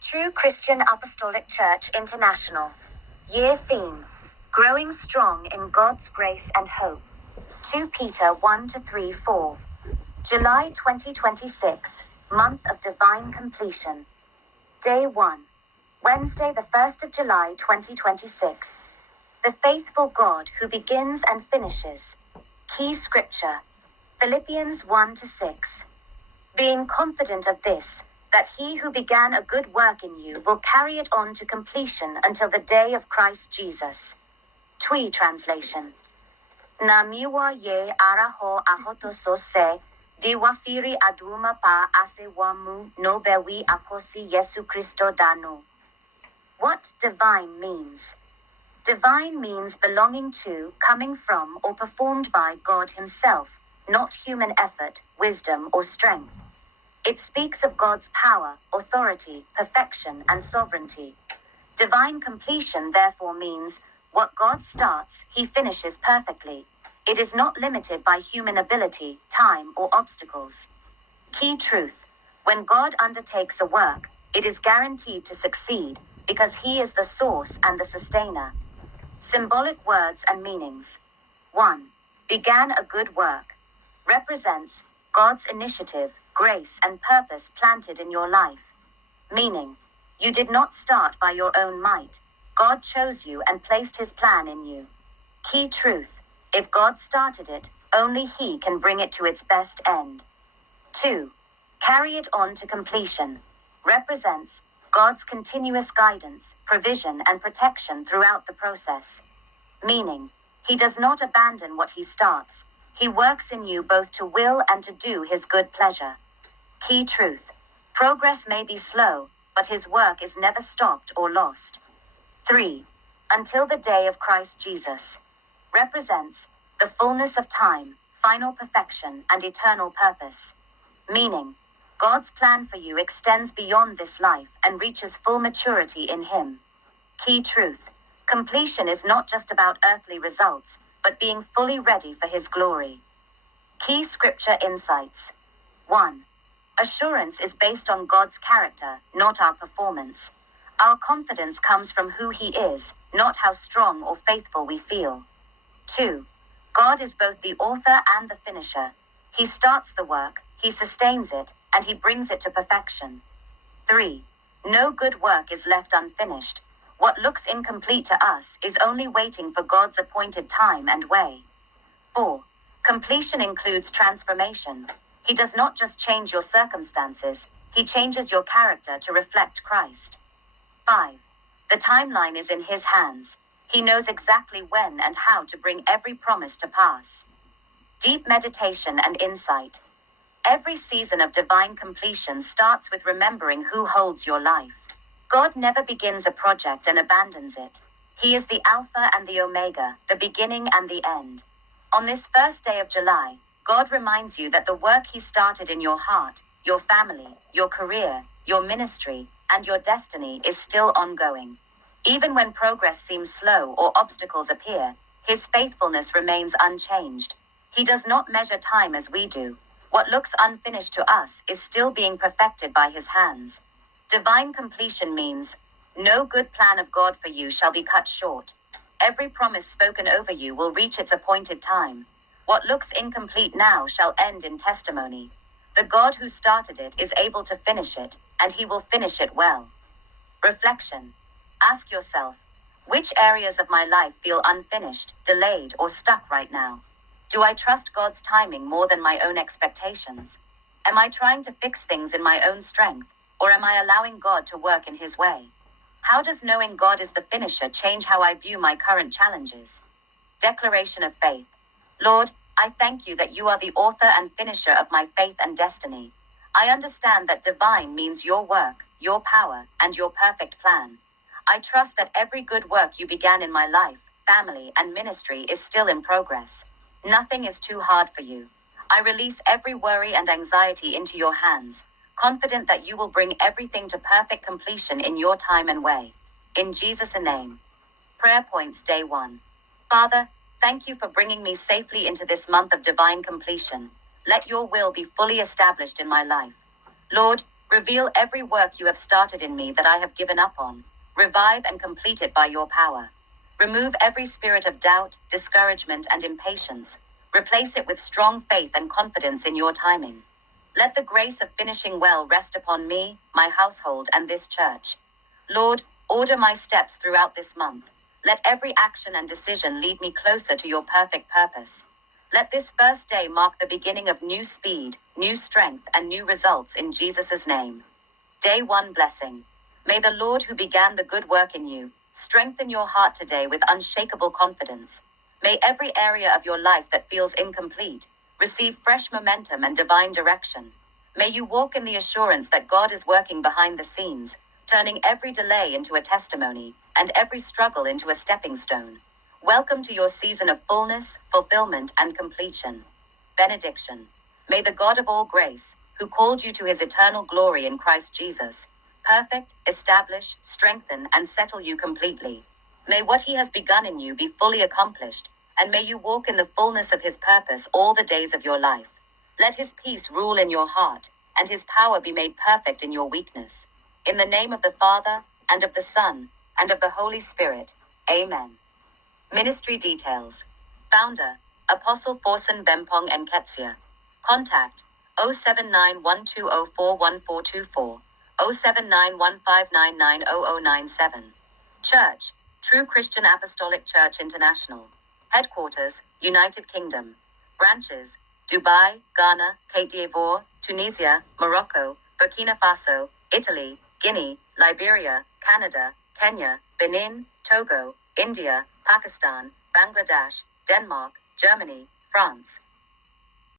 True Christian Apostolic Church International. Year theme: Growing Strong in God's Grace and Hope. 2 Peter 1-3-4. July 2026, Month of Divine Completion. Day 1. Wednesday, the 1st of July 2026. The faithful God who begins and finishes. Key scripture: Philippians 1-6. Being confident of this, that he who began a good work in you will carry it on to completion until the day of Christ Jesus. Twi translation. Na miwa ye araho ahotoso se, diwafiri aduma pa asewamu no bewi akosi Yesu Christo dano. What divine means? Divine means belonging to, coming from, or performed by God himself, not human effort, wisdom, or strength. It speaks of God's power, authority, perfection, and sovereignty. Divine completion therefore means, what God starts, he finishes perfectly. It is not limited by human ability, time, or obstacles. Key truth: when God undertakes a work, it is guaranteed to succeed, because he is the source and the sustainer. Symbolic words and meanings. 1. Began a good work. Represents God's initiative, grace, and purpose planted in your life. Meaning, you did not start by your own might. God chose you and placed his plan in you. Key truth: if God started it, only he can bring it to its best end. 2. Carry it on to completion. Represents God's continuous guidance, provision, and protection throughout the process. Meaning, he does not abandon what he starts. He works in you both to will and to do his good pleasure. Key truth: progress may be slow, but his work is never stopped or lost. 3. Until the day of Christ Jesus. Represents the fullness of time, final perfection, and eternal purpose. Meaning, God's plan for you extends beyond this life and reaches full maturity in him. Key truth: completion is not just about earthly results, but being fully ready for his glory. Key scripture insights. 1. Assurance is based on God's character, not our performance. Our confidence comes from who he is, not how strong or faithful we feel. 2. God is both the author and the finisher. He starts the work, he sustains it, and he brings it to perfection. 3. No good work is left unfinished. What looks incomplete to us is only waiting for God's appointed time and way. 4. Completion includes transformation. He does not just change your circumstances, he changes your character to reflect Christ. 5. The timeline is in his hands. He knows exactly when and how to bring every promise to pass. Deep meditation and insight. Every season of divine completion starts with remembering who holds your life. God never begins a project and abandons it. He is the Alpha and the Omega, the beginning and the end. On this first day of July, God reminds you that the work he started in your heart, your family, your career, your ministry, and your destiny is still ongoing. Even when progress seems slow or obstacles appear, his faithfulness remains unchanged. He does not measure time as we do. What looks unfinished to us is still being perfected by his hands. Divine completion means, no good plan of God for you shall be cut short. Every promise spoken over you will reach its appointed time. What looks incomplete now shall end in testimony. The God who started it is able to finish it, and he will finish it well. Reflection. Ask yourself, which areas of my life feel unfinished, delayed, or stuck right now? Do I trust God's timing more than my own expectations? Am I trying to fix things in my own strength, or am I allowing God to work in his way? How does knowing God is the finisher change how I view my current challenges? Declaration of faith. Lord, I thank you that you are the author and finisher of my faith and destiny. I understand that divine means your work, your power, and your perfect plan. I trust that every good work you began in my life, family, and ministry is still in progress. Nothing is too hard for you. I release every worry and anxiety into your hands, confident that you will bring everything to perfect completion in your time and way. In Jesus' name. Prayer points day 1. Father, thank you for bringing me safely into this month of divine completion. Let your will be fully established in my life. Lord, Reveal every work you have started in me that I have given up on. Revive and complete it by your power. Remove every spirit of doubt, discouragement, and impatience. Replace it with strong faith and confidence in your timing. Let the grace of finishing well rest upon me, my household, and this church. Lord, order my steps throughout this month. Let every action and decision lead me closer to your perfect purpose. Let this first day mark the beginning of new speed, new strength, and new results in Jesus' name. Day 1 blessing. May the Lord who began the good work in you strengthen your heart today with unshakable confidence. May every area of your life that feels incomplete receive fresh momentum and divine direction. May you walk in the assurance that God is working behind the scenes, turning every delay into a testimony and every struggle into a stepping stone. Welcome to your season of fullness, fulfillment, and completion. Benediction. May the God of all grace, who called you to his eternal glory in Christ Jesus, perfect, establish, strengthen, and settle you completely. May what he has begun in you be fully accomplished, and may you walk in the fullness of his purpose all the days of your life. Let his peace rule in your heart, and his power be made perfect in your weakness. In the name of the Father, and of the Son, and of the Holy Spirit. Amen. Ministry details. Founder, Apostle Forson Bempong Nketsia. Contact, 07912041424, 07915990097. Church, True Christian Apostolic Church International. Headquarters, United Kingdom. Branches, Dubai, Ghana, Cote d'Ivoire, Tunisia, Morocco, Burkina Faso, Italy, Guinea, Liberia, Canada, Kenya, Benin, Togo, India, Pakistan, Bangladesh, Denmark, Germany, France,